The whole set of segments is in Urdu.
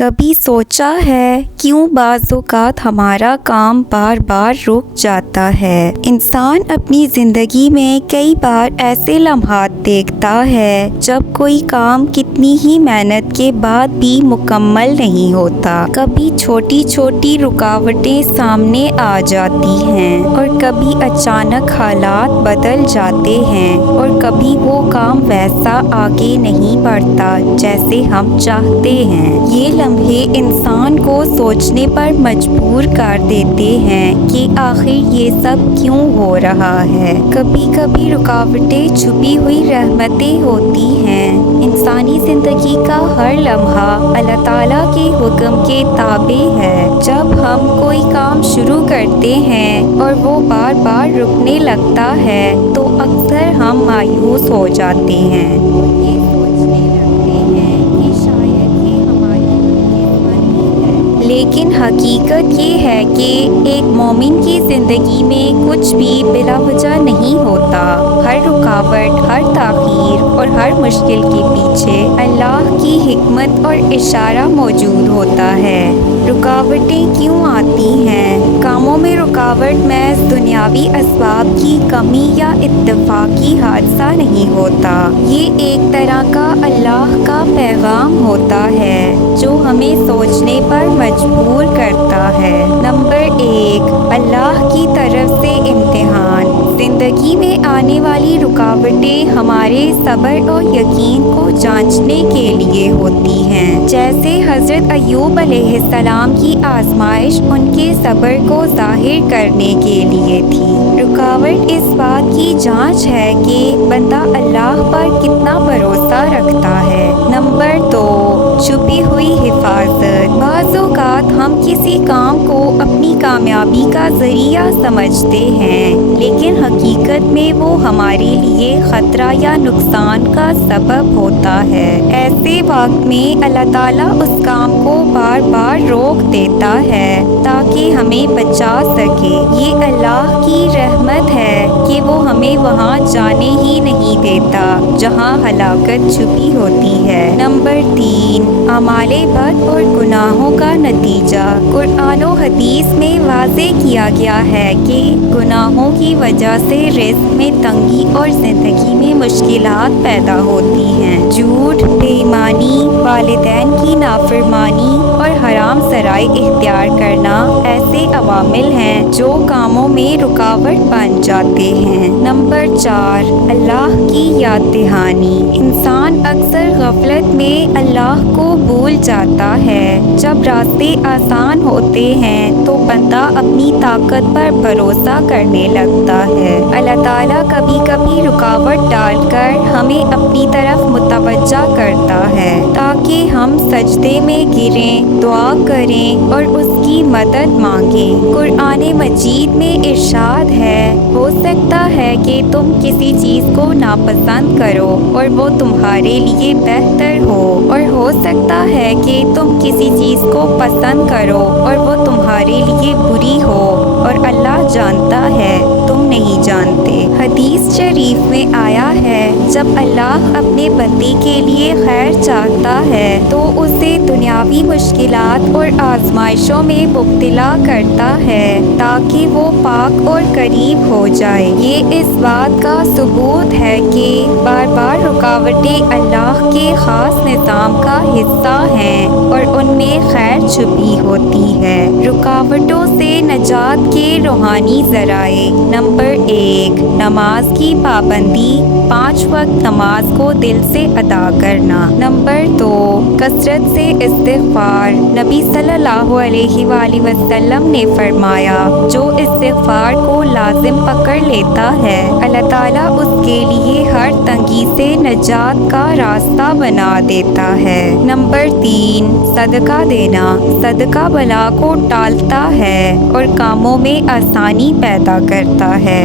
کبھی سوچا ہے کیوں بعض اوقات ہمارا کام بار بار رک جاتا ہے؟ انسان اپنی زندگی میں کئی بار ایسے لمحات دیکھتا ہے جب کوئی کام کتنی ہی محنت کے بعد بھی مکمل نہیں ہوتا۔ کبھی چھوٹی چھوٹی رکاوٹیں سامنے آ جاتی ہیں اور کبھی اچانک حالات بدل جاتے ہیں اور کبھی وہ کام ویسا آگے نہیں بڑھتا جیسے ہم چاہتے ہیں۔ یہ لمحے انسان کو سوچنے پر مجبور کر دیتے ہیں کہ آخر یہ سب کیوں ہو رہا ہے۔ کبھی کبھی رکاوٹیں چھپی ہوئی رحمتیں ہوتی ہیں۔ انسانی زندگی کا ہر لمحہ اللہ تعالیٰ کے حکم کے تابع ہے۔ جب ہم کوئی کام شروع کرتے ہیں اور وہ بار بار رکنے لگتا ہے تو اکثر ہم مایوس ہو جاتے ہیں۔ یہ سوچنے لگتے ہیں کہ شاید یہ ہماری بدقسمتی ہے۔ لیکن حقیقت یہ ہے کہ ایک مومن کی زندگی میں کچھ بھی بلا وجہ نہیں ہوتا۔ ہر رکاوٹ، ہر تاخیر اور ہر مشکل کے پیچھے اللہ کی حکمت اور اشارہ موجود ہوتا ہے۔ رکاوٹیں کیوں آتی ہیں؟ کاموں میں رکاوٹ محض دنیاوی اسباب کی کمی یا اتفاقی حادثہ نہیں ہوتا۔ یہ ایک طرح کا اللہ کا پیغام ہوتا ہے جو ہمیں سوچنے پر مجبور کرتا ہے۔ نمبر 1، اللہ کی طرف سے امتحان۔ زندگی میں آنے والی رکاوٹیں ہمارے صبر اور یقین کو جانچنے کے لیے ہوتی ہیں۔ جیسے حضرت ایوب علیہ السلام کی آزمائش ان کے صبر کو ظاہر کرنے کے لیے تھی۔ رکاوٹ اس بات کی جانچ ہے کہ بندہ اللہ پر کتنا بھروسہ رکھتا ہے۔ نمبر 2، چھپی ہوئی حفاظت۔ بعض اوقات ہم کسی کام کو اپنی کامیابی کا ذریعہ سمجھتے ہیں لیکن حقیقت میں وہ ہمارے لیے خطرہ یا نقصان کا سبب ہوتا ہے۔ ایسے وقت میں اللہ تعالیٰ اس کام کو بار بار روک دیتا ہے تاکہ ہمیں بچا سکے۔ یہ اللہ کی رحمت ہے کہ وہ ہمیں وہاں جانے ہی نہیں دیتا جہاں ہلاکت چھپی ہوتی ہے۔ نمبر 3، اعمال بد اور گناہوں کا نتیجہ۔ قرآن و حدیث میں واضح کیا گیا ہے کہ گناہوں کی وجہ سے رزق میں تنگی اور زندگی میں مشکلات پیدا ہوتی ہیں۔ جھوٹ، بے ایمانی، والدین کی نافرمانی اور حرام ذرائع اختیار کرنا ایسے عوامل ہیں جو کاموں میں رکاوٹ بن جاتے ہیں۔ نمبر 4، اللہ کی یاد دہانی۔ انسان اکثر غفلت میں اللہ کو بھول جاتا ہے۔ جب راستے آسان ہوتے ہیں تو بندہ اپنی طاقت پر بھروسہ کرنے لگتا ہے۔ اللہ تعالیٰ کبھی کبھی رکاوٹ ڈال کر ہمیں اپنی طرف متوجہ کرتا ہے تاکہ ہم سجدے میں گریں، دعا کریں اور اس کی مدد مانگیں۔ قرآن مجید میں ارشاد ہے، ہو سکتا ہے کہ تم کسی چیز کو ناپسند کرو اور وہ تمہارے لیے بہتر ہو سکتا ہے کہ تم کسی چیز کو پسند کرو اور وہ تمہارے لیے بری ہو اور اللہ جانتا ہے تم نہیں جانتے۔ حدیث شریف میں آیا ہے، جب اللہ اپنے بندے کے لیے خیر چاہتا ہے تو اسے دنیاوی مشکلات اور آزمائشوں میں مبتلا کرتا ہے تاکہ وہ پاک اور قریب ہو جائے۔ یہ اس بات کا ثبوت ہے کہ بار بار رکاوٹیں اللہ کے خاص نظام کا حصہ ہیں اور ان میں خیر چھپی ہوتی ہے۔ رکاوٹوں سے نجات کے روحانی ذرائع۔ نمبر 1، نماز کی پابندی، 5 وقت نماز کو دل سے ادا کرنا۔ نمبر 2، کثرت سے استغفار۔ نبی صلی اللہ علیہ وآلہ وسلم نے فرمایا، جو استغفار کو لازم پکڑ لیتا ہے اللہ تعالیٰ اس کے لیے ہر تنگی سے نجات کا راستہ بنا دیتا ہے۔ نمبر 3، صدقہ دینا۔ صدقہ بلا کو ٹالتا ہے اور کاموں میں آسانی پیدا کرتا ہے۔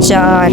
4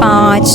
5